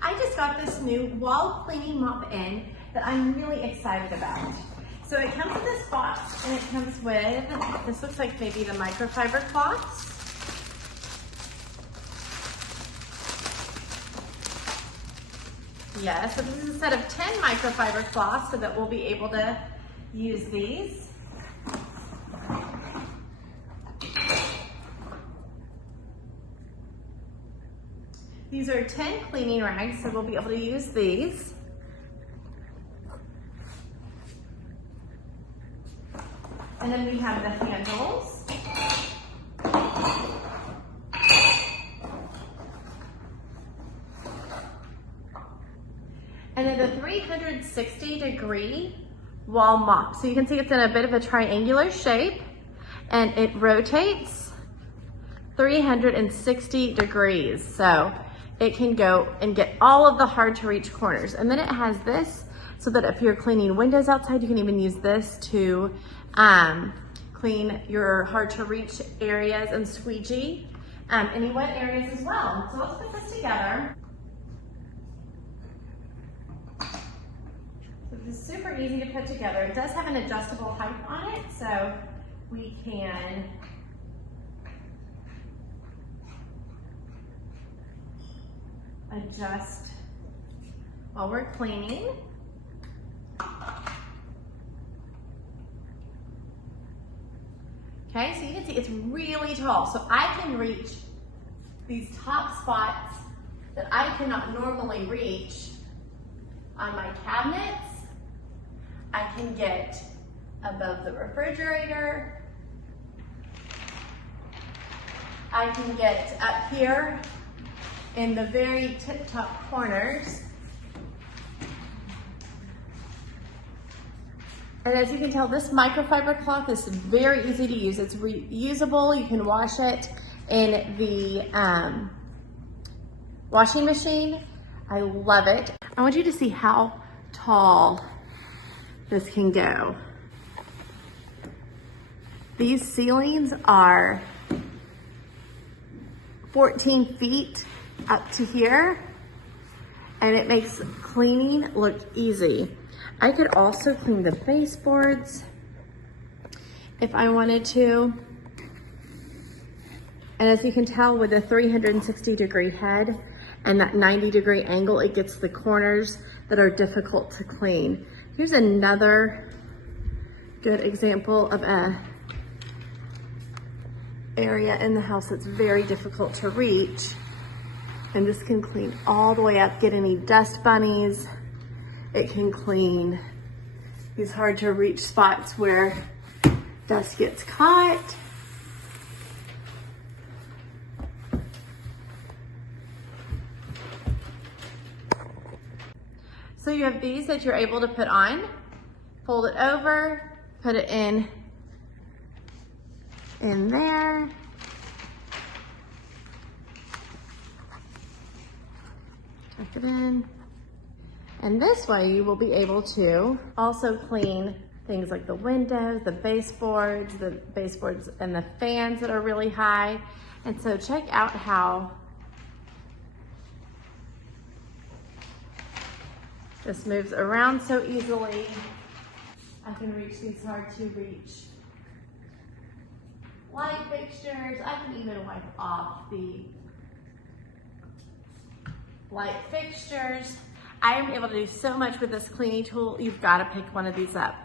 I just got this new wall cleaning mop in that I'm really excited about. So it comes in this box and it comes with, this looks like maybe the microfiber cloths. Yes, so this is a set of 10 microfiber cloths so that we'll be able to use these. These are 10 cleaning rags, so we'll be able to use these. And then we have the handles. And then the 360-degree wall mop. So you can see it's in a bit of a triangular shape and it rotates 360 degrees. So it can go and get all of the hard to reach corners. And then it has this so that if you're cleaning windows outside, you can even use this to clean your hard to reach areas and squeegee any wet areas as well. So let's put this together. So this is super easy to put together. It does have an adjustable height on it, so we can adjust while we're cleaning. Okay, so you can see it's really tall. So I can reach these top spots that I cannot normally reach on my cabinets. I can get above the refrigerator. I can get up here in the very tip-top corners. And as you can tell, this microfiber cloth is very easy to use. It's reusable. You can wash it in the washing machine. I love it. I want you to see how tall this can go. These ceilings are 14 feet up to here, and it makes cleaning look easy. I could also clean the baseboards if I wanted to. And as you can tell, with a 360-degree head and that 90-degree angle, it gets the corners that are difficult to clean. Here's another good example of a area in the house that's very difficult to reach. And this can clean all the way up, get any dust bunnies. It can clean these hard to reach spots where dust gets caught. So you have these that you're able to put on, fold it over, put it in there. Tuck it in. And this way you will be able to also clean things like the windows, the baseboards and the fans that are really high. And so check out how this moves around so easily. I can reach these hard to reach light fixtures. I can even wipe off the light fixtures. I am able to do so much with this cleaning tool. You've got to pick one of these up.